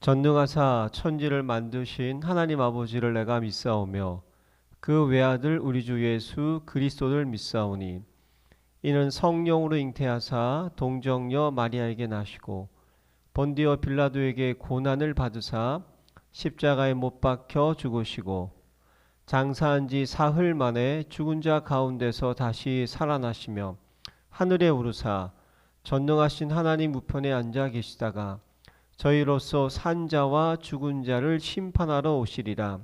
전능하사 천지를 만드신 하나님 아버지를 내가 믿사오며 그 외아들 우리 주 예수 그리스도를 믿사오니 이는 성령으로 잉태하사 동정녀 마리아에게 나시고 본디오 빌라도에게 고난을 받으사 십자가에 못 박혀 죽으시고 장사한 지 사흘 만에 죽은 자 가운데서 다시 살아나시며 하늘에 오르사 전능하신 하나님 우편에 앉아 계시다가 저희로서 산 자와 죽은 자를 심판하러 오시리라.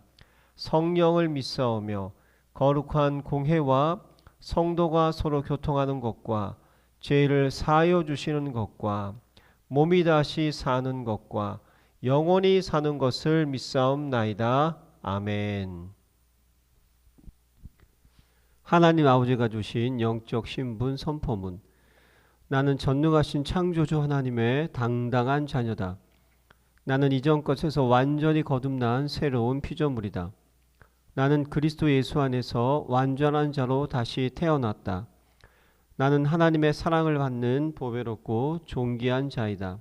성령을 믿사오며 거룩한 공회와 성도가 서로 교통하는 것과 죄를 사하여 주시는 것과 몸이 다시 사는 것과 영원히 사는 것을 믿사옵나이다. 아멘. 하나님 아버지가 주신 영적 신분 선포문. 나는 전능하신 창조주 하나님의 당당한 자녀다. 나는 이전 것에서 완전히 거듭난 새로운 피조물이다. 나는 그리스도 예수 안에서 완전한 자로 다시 태어났다. 나는 하나님의 사랑을 받는 보배롭고 존귀한 자이다.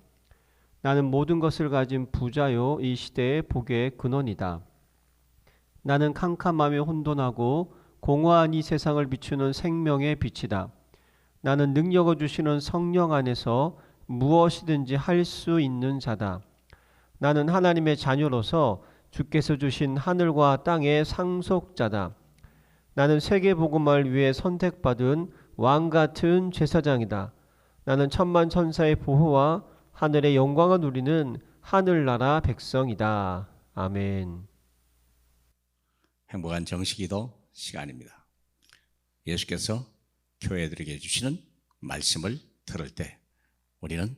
나는 모든 것을 가진 부자요 이 시대의 복의 근원이다. 나는 캄캄하며 혼돈하고 공허한 이 세상을 비추는 생명의 빛이다. 나는 능력을 주시는 성령 안에서 무엇이든지 할 수 있는 자다. 나는 하나님의 자녀로서 주께서 주신 하늘과 땅의 상속자다. 나는 세계복음을 위해 선택받은 왕같은 제사장이다. 나는 천만 천사의 보호와 하늘의 영광을 누리는 하늘나라 백성이다. 아멘. 행복한 정식기도 시간입니다. 예수께서 교회들에게 주시는 말씀을 들을 때 우리는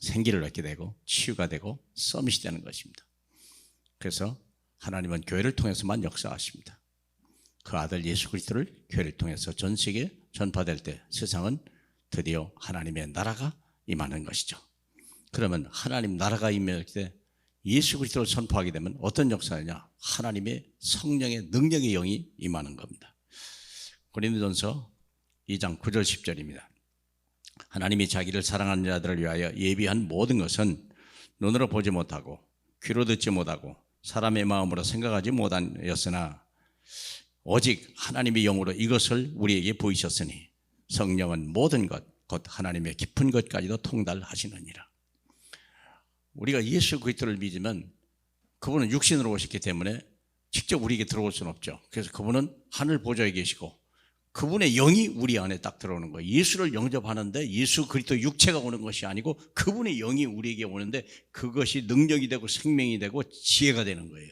생기를 얻게 되고 치유가 되고 서밋이 되는 것입니다. 그래서 하나님은 교회를 통해서만 역사하십니다. 그 아들 예수 그리스도를 교회를 통해서 전 세계에 전파될 때 세상은 드디어 하나님의 나라가 임하는 것이죠. 그러면 하나님 나라가 임할 때 예수 그리스도를 선포하게 되면 어떤 역사냐? 하나님의 성령의 능력의 영이 임하는 겁니다. 고린도전서 2장 9절 10절입니다. 하나님이 자기를 사랑하는 자들을 위하여 예비한 모든 것은 눈으로 보지 못하고 귀로 듣지 못하고 사람의 마음으로 생각하지 못하였으나 오직 하나님의 영으로 이것을 우리에게 보이셨으니 성령은 모든 것 곧 하나님의 깊은 것까지도 통달하시느니라. 우리가 예수 그리스도를 믿으면 그분은 육신으로 오셨기 때문에 직접 우리에게 들어올 수는 없죠. 그래서 그분은 하늘 보좌에 계시고 그분의 영이 우리 안에 딱 들어오는 거예요. 예수를 영접하는데 예수 그리스도 육체가 오는 것이 아니고 그분의 영이 우리에게 오는데 그것이 능력이 되고 생명이 되고 지혜가 되는 거예요.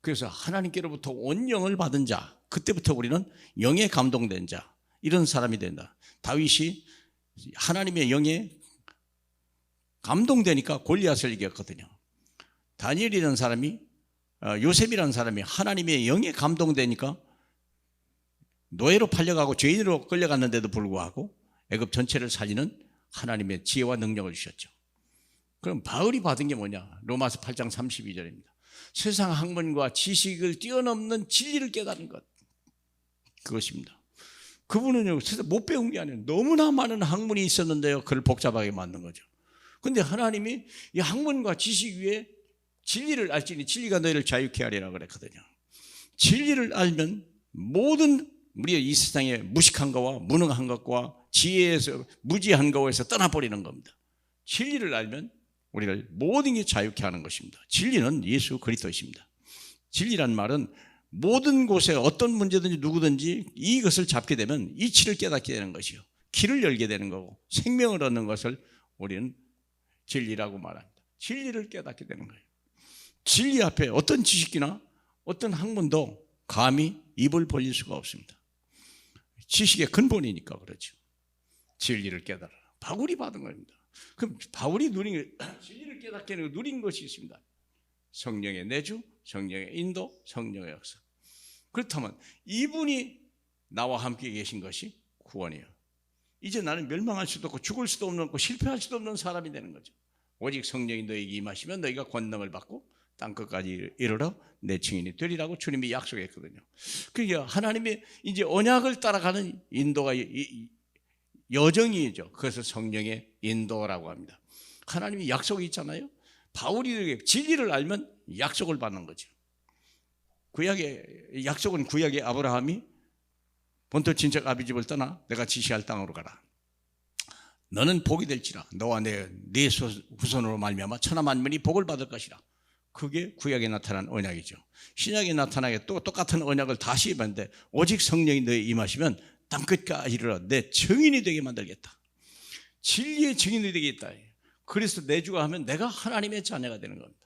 그래서 하나님께로부터 온 영을 받은 자, 그때부터 우리는 영에 감동된 자, 이런 사람이 된다. 다윗이 하나님의 영에 감동되니까 골리앗을 이겼거든요. 다니엘이라는 사람이 요셉이라는 사람이 하나님의 영에 감동되니까 노예로 팔려가고 죄인으로 끌려갔는데도 불구하고 애굽 전체를 살리는 하나님의 지혜와 능력을 주셨죠. 그럼 바울이 받은 게 뭐냐? 로마서 8장 32절입니다. 세상 학문과 지식을 뛰어넘는 진리를 깨달은 것, 그것입니다. 그분은요, 못 배운 게 아니에요. 너무나 많은 학문이 있었는데요, 그걸 복잡하게 만든 거죠. 근데 하나님이 이 학문과 지식 위에 진리를 알지니 진리가 너희를 자유케 하리라 그랬거든요. 진리를 알면 모든 우리의 이 세상의 무식한 것과 무능한 것과 지혜에서 무지한 것에서 떠나버리는 겁니다. 진리를 알면 우리를 모든 게 자유케 하는 것입니다. 진리는 예수 그리스도이십니다. 진리란 말은 모든 곳에 어떤 문제든지 누구든지 이것을 잡게 되면 이치를 깨닫게 되는 것이요, 길을 열게 되는 거고 생명을 얻는 것을 우리는 진리라고 말합니다. 진리를 깨닫게 되는 거예요. 진리 앞에 어떤 지식이나 어떤 학문도 감히 입을 벌릴 수가 없습니다. 지식의 근본이니까 그렇죠. 진리를 깨달아라. 바울이 받은 겁니다. 그럼 바울이 진리를 깨닫게 누린 것이 있습니다. 성령의 내주, 성령의 인도, 성령의 역사. 그렇다면 이분이 나와 함께 계신 것이 구원이에요. 이제 나는 멸망할 수도 없고 죽을 수도 없는, 실패할 수도 없는 사람이 되는 거죠. 오직 성령이 너에게 임하시면 너희가 권능을 받고 땅끝까지 이르러 내 증인이 되리라고 주님이 약속했거든요. 그러니까 하나님의 이제 언약을 따라가는 인도가 여정이죠. 그것을 성령의 인도라고 합니다. 하나님이 약속이 있잖아요. 바울이 진리를 알면 약속을 받는 거죠. 구약의 약속은 구약의 아브라함이 본토 친척 아비 집을 떠나 내가 지시할 땅으로 가라. 너는 복이 될지라. 너와 네 후손으로 말미암아 천하 만민이 복을 받을 것이라. 그게 구약에 나타난 언약이죠. 신약에 나타나게 또 똑같은 언약을 다시 입었는데 오직 성령이 너에 임하시면 땅끝까지 이르러 내 증인이 되게 만들겠다. 진리의 증인이 되겠다. 그래서 내주가 하면 내가 하나님의 자녀가 되는 겁니다.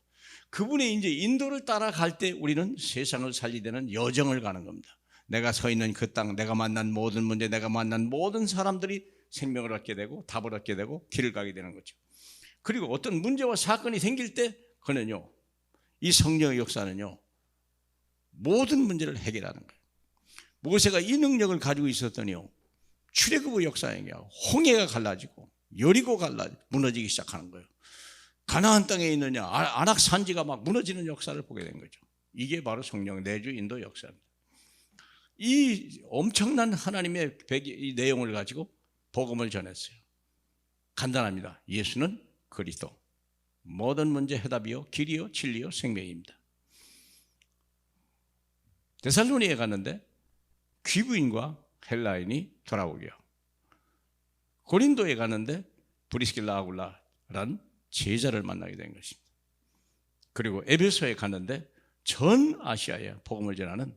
그분의 이제 인도를 따라갈 때 우리는 세상을 살리되는 여정을 가는 겁니다. 내가 서 있는 그 땅, 내가 만난 모든 문제, 내가 만난 모든 사람들이 생명을 얻게 되고 답을 얻게 되고 길을 가게 되는 거죠. 그리고 어떤 문제와 사건이 생길 때 그는요, 이 성령의 역사는요, 모든 문제를 해결하는 거예요. 모세가 이 능력을 가지고 있었더니요, 출애굽의 역사에요, 홍해가 갈라지고 여리고가 무너지기 시작하는 거예요. 가나안 땅에 있는 아낙 산지가 막 무너지는 역사를 보게 된 거죠. 이게 바로 성령 내주 인도 역사입니다. 이 엄청난 하나님의 이 내용을 가지고 복음을 전했어요. 간단합니다. 예수는 그리스도, 모든 문제 해답이요, 길이요, 진리요, 생명입니다. 데살로니에 갔는데 귀부인과 헬라인이 돌아오게요. 고린도에 갔는데 브리스길라 아굴라라는 제자를 만나게 된 것입니다. 그리고 에베소에 갔는데 전 아시아에 복음을 전하는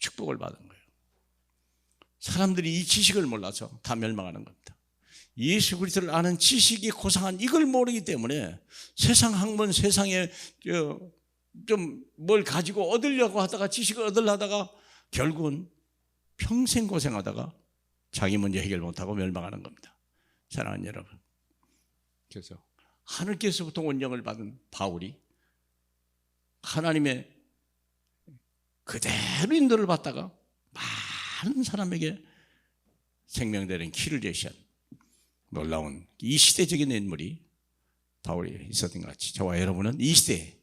축복을 받은 거예요. 사람들이 이 지식을 몰라서 다 멸망하는 겁니다. 예수 그리스도를 아는 지식이 고상한 이걸 모르기 때문에 세상 학문, 세상에 좀 뭘 가지고 얻으려고 하다가 지식을 얻으려다가 결국은 평생 고생하다가 자기 문제 해결 못하고 멸망하는 겁니다. 사랑하는 여러분, 그래서 하늘께서부터 온영을 받은 바울이 하나님의 그대로 인도를 받다가 많은 사람에게 생명되는 길을 제시한 놀라운 이 시대적인 인물이 바울이 있었던 것 같이 저와 여러분은 이 시대에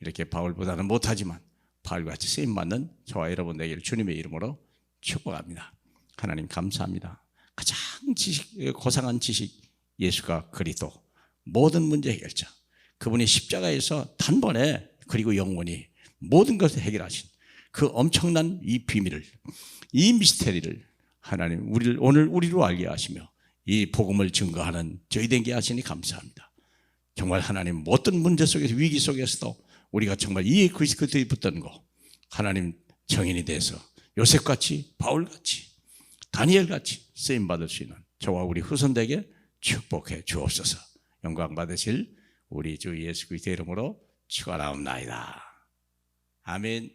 이렇게 바울보다는 못하지만 바울같이 쓰임받는 저와 여러분 되기를 주님의 이름으로 축복합니다. 하나님 감사합니다. 가장 고상한 지식, 예수가 그리스도, 모든 문제 해결자, 그분이 십자가에서 단번에 그리고 영원히 모든 것을 해결하신 그 엄청난 이 비밀을, 이 미스테리를 하나님 오늘 우리로 알게 하시며 이 복음을 증거하는 저희 되게 하시니 감사합니다. 정말 하나님 어떤 문제 속에서, 위기 속에서도 우리가 정말 이 그리스도에 붙던 거 하나님 정인이 돼서 요셉같이, 바울같이, 다니엘같이 쓰임받을 수 있는 저와 우리 후손에게 축복해 주옵소서. 영광 받으실 우리 주 예수 그리스도의 이름으로 축원하옵나이다. 아멘.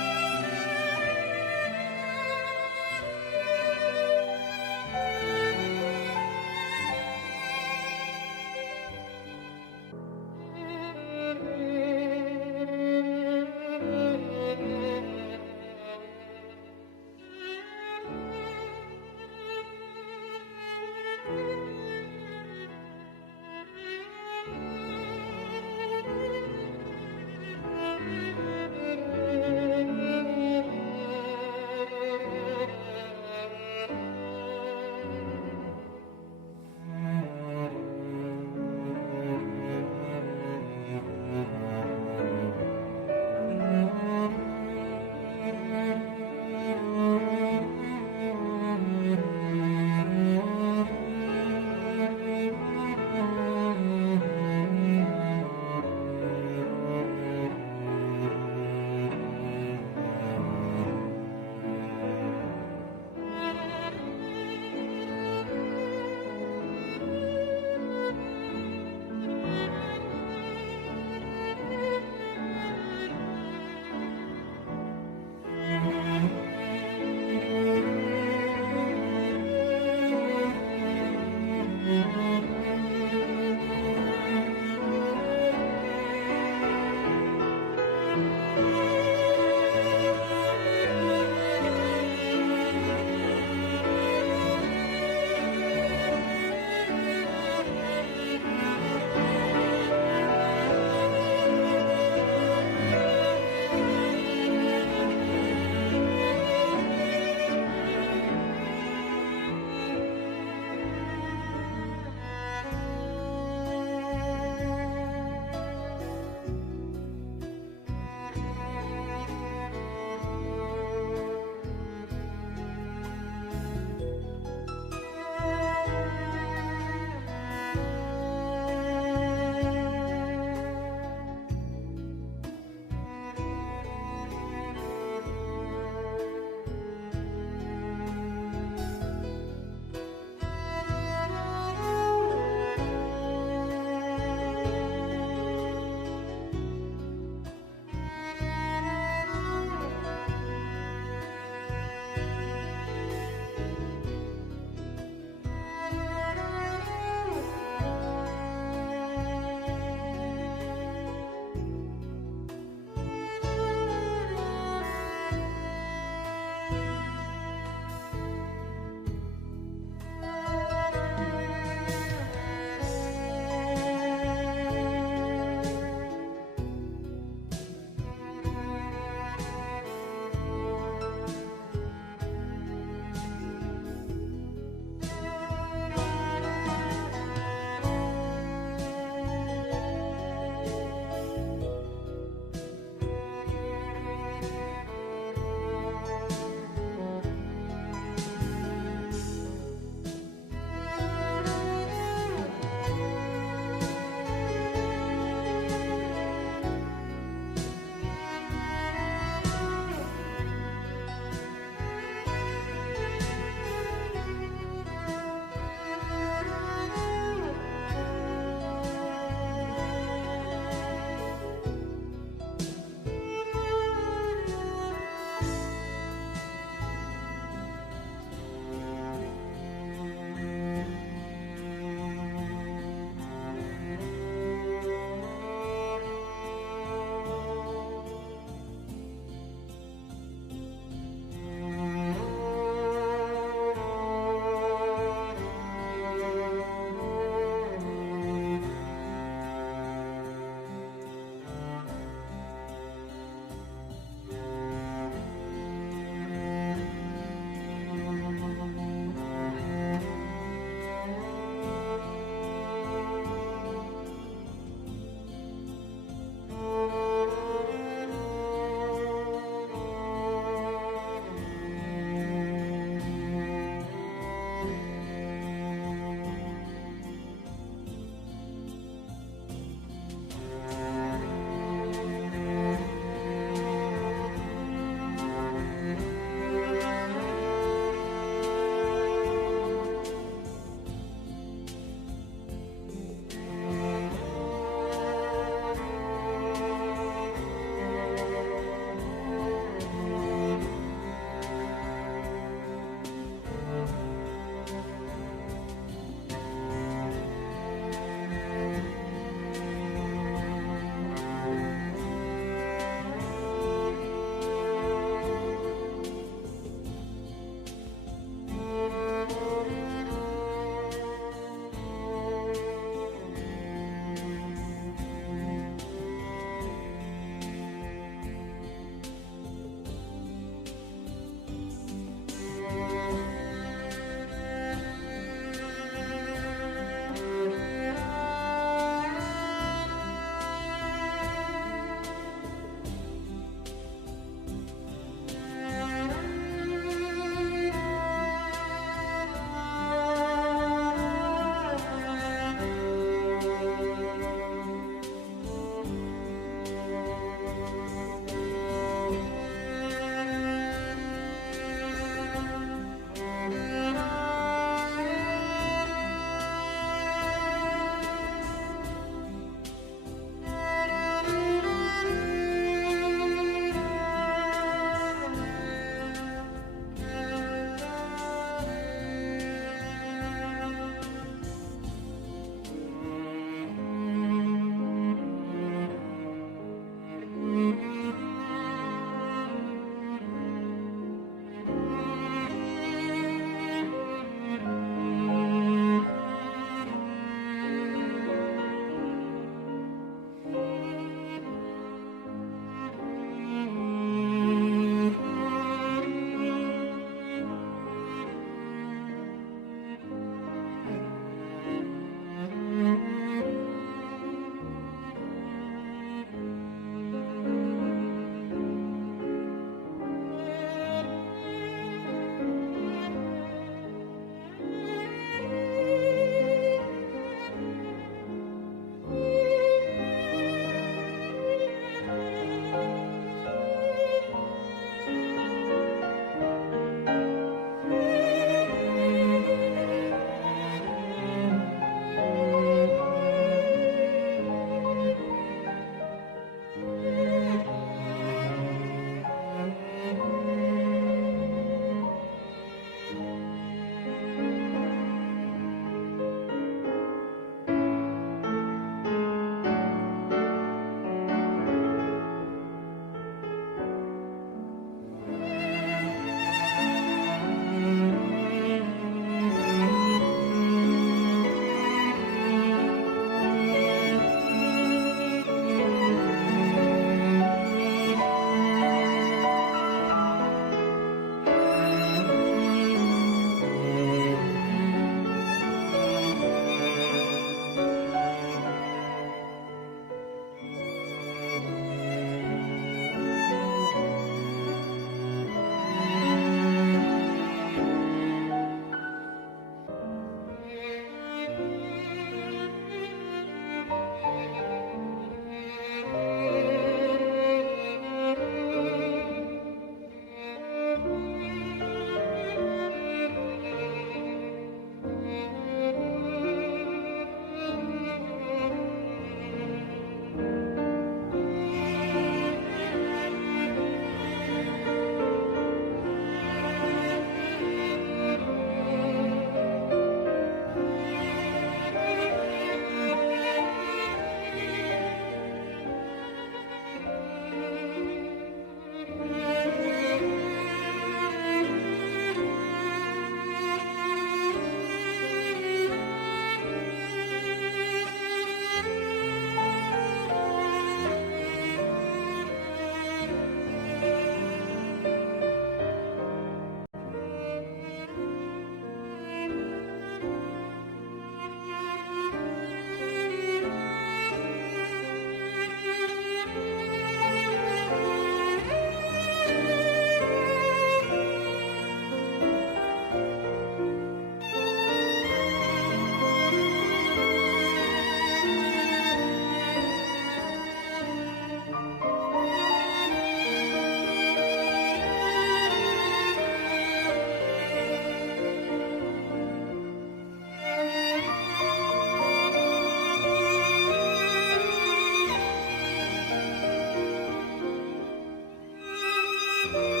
네.